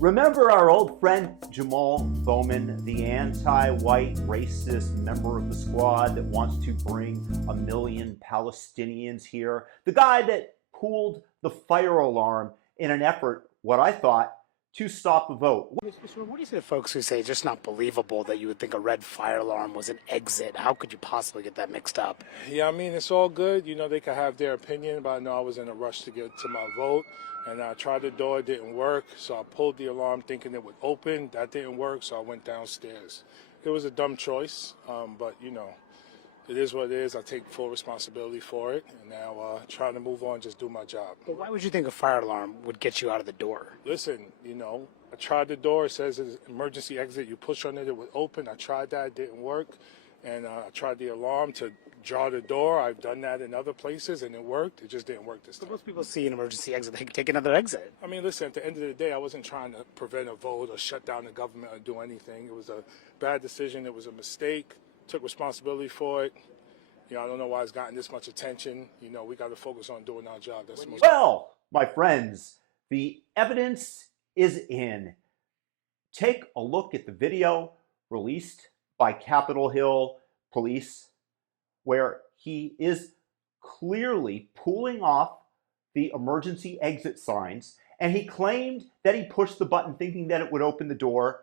Remember our old friend Jamaal Bowman, the anti-white racist member of the squad that wants to bring 1 million Palestinians here? The guy that pulled the fire alarm in an effort, what I thought, to stop the vote. What do you say to folks who say it's just not believable that you would think a red fire alarm was an exit? How could you possibly get that mixed up? Yeah, I mean, it's all good. You know, they can have their opinion, but I know I was in a rush to get to my vote. And I tried the door, it didn't work. So I pulled the alarm thinking it would open. That didn't work, so I went downstairs. It was a dumb choice, but, you know, it is what it is. I take full responsibility for it. And now trying to move on, just do my job. But why would you think a fire alarm would get you out of the door? Listen, you know, I tried the door. It says it's emergency exit. You push on it, it would open. I tried that. It didn't work. And I tried the alarm to jar the door. I've done that in other places, and it worked. It just didn't work this time. Most people see an emergency exit, they can take another exit. I mean, listen, at the end of the day, I wasn't trying to prevent a vote or shut down the government or do anything. It was a bad decision. It was a mistake. Took responsibility for it. You know, I don't know why it's gotten this much attention. You know, we got to focus on doing our job. That's the most. Well, my friends, the evidence is in. Take a look at the video released by Capitol Hill Police, where he is clearly pulling off the emergency exit signs, and he claimed that he pushed the button thinking that it would open the door,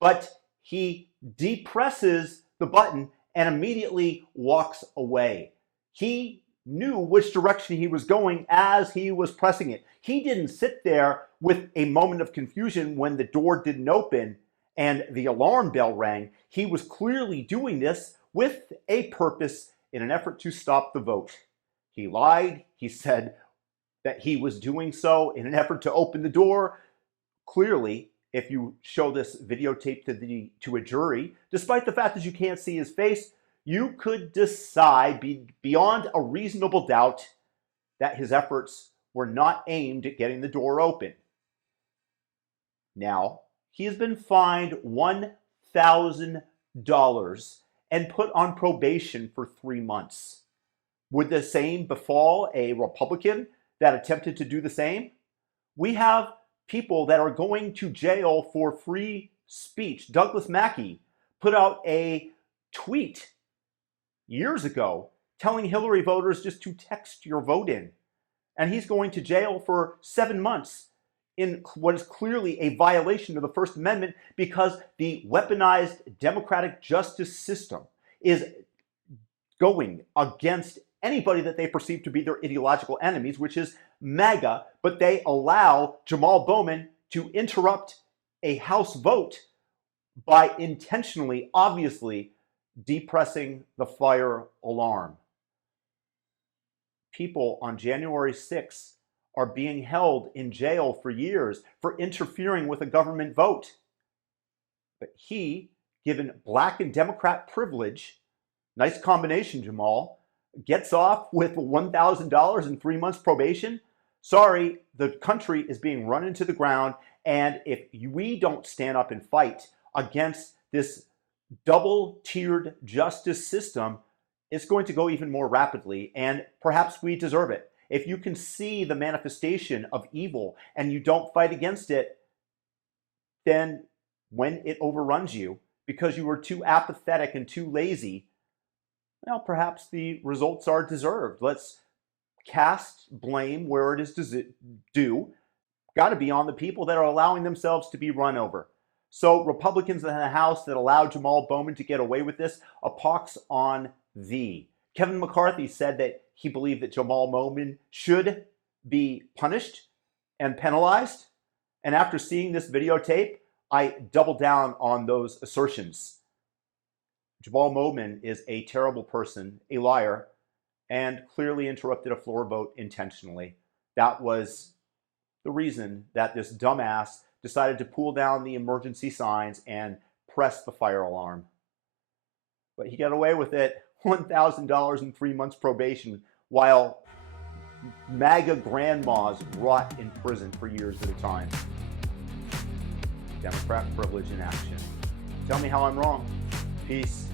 but he depresses the button and immediately walks away. He knew which direction he was going as he was pressing it. He didn't sit there with a moment of confusion when the door didn't open and the alarm bell rang. He was clearly doing this with a purpose in an effort to stop the vote. He lied. He said that he was doing so in an effort to open the door. Clearly, if you show this videotape to a jury, despite the fact that you can't see his face, you could decide beyond a reasonable doubt that his efforts were not aimed at getting the door open. Now, he has been fined $1,000 and put on probation for 3 months. Would the same befall a Republican that attempted to do the same? We have people that are going to jail for free speech. Douglas Mackey put out a tweet years ago telling Hillary voters just to text your vote in. And he's going to jail for 7 months in what is clearly a violation of the First Amendment, because the weaponized democratic justice system is going against anybody that they perceive to be their ideological enemies, which is Maga, but they allow Jamaal Bowman to interrupt a House vote by intentionally, obviously, depressing the fire alarm. People on January 6th are being held in jail for years for interfering with a government vote. But he, given black and Democrat privilege, nice combination, Jamaal, gets off with $1,000 and 3 months probation. Sorry, the country is being run into the ground, and if we don't stand up and fight against this double-tiered justice system, it's going to go even more rapidly, and perhaps we deserve it. If you can see the manifestation of evil and you don't fight against it, then when it overruns you because you were too apathetic and too lazy, well, perhaps the results are deserved. Let's cast blame where it is due. Got to be on the people that are allowing themselves to be run over. So Republicans in the House that allowed Jamaal Bowman to get away with this, a pox on thee. Kevin McCarthy said that he believed that Jamaal Bowman should be punished and penalized. And after seeing this videotape, I double down on those assertions. Jamaal Bowman is a terrible person, a liar, and clearly interrupted a floor vote intentionally. That was the reason that this dumbass decided to pull down the emergency signs and press the fire alarm. But he got away with it. $1,000 and 3 months probation, while MAGA grandmas rot in prison for years at a time. Democrat privilege in action. Tell me how I'm wrong. Peace.